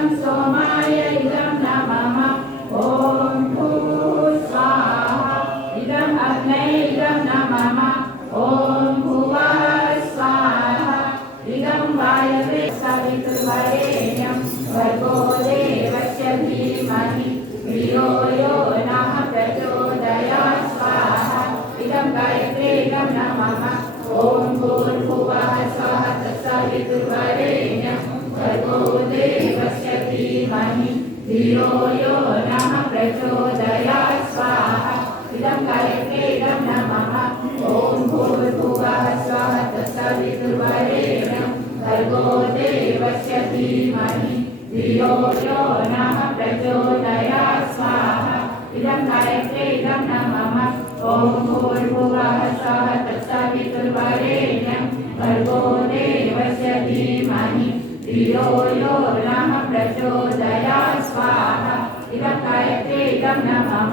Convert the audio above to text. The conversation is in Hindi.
इदं सोमाय इदं नमः ॐ भूस्वाहा इदम् अग्नये इदं नमः ॐ भुवः स्वाहा इदं वायवे सवितुर्वरेण्यं भर्गो देवस्य धीमहि धियो यो नः प्रचोदयात् स्वाहा इदं गायत्रे इदं नमः ॐ भूर्भुवः स्वः तत्सवितुर्वरेण्यं भर्गो देवस्य धीमहि धियो यो नः प्रचोदयात् स्वाहा इदं गायत्रे इदं नमः ॐ भूर्भुवः स्वः तत्सवितुर्वरेण्यं भर्गो देवस्य धीमहि धियो यो नः प्रचोदयात् स्वाहा इदं गायत्रे इदं नमः ॐ भूर्भुवः स्वः तत्सवितुर्वरेण्यं भर्गो देवस्य धीमहि धियो यो नः प्रचोदयात् स्वाहा इदं गायत्रे इदं नमः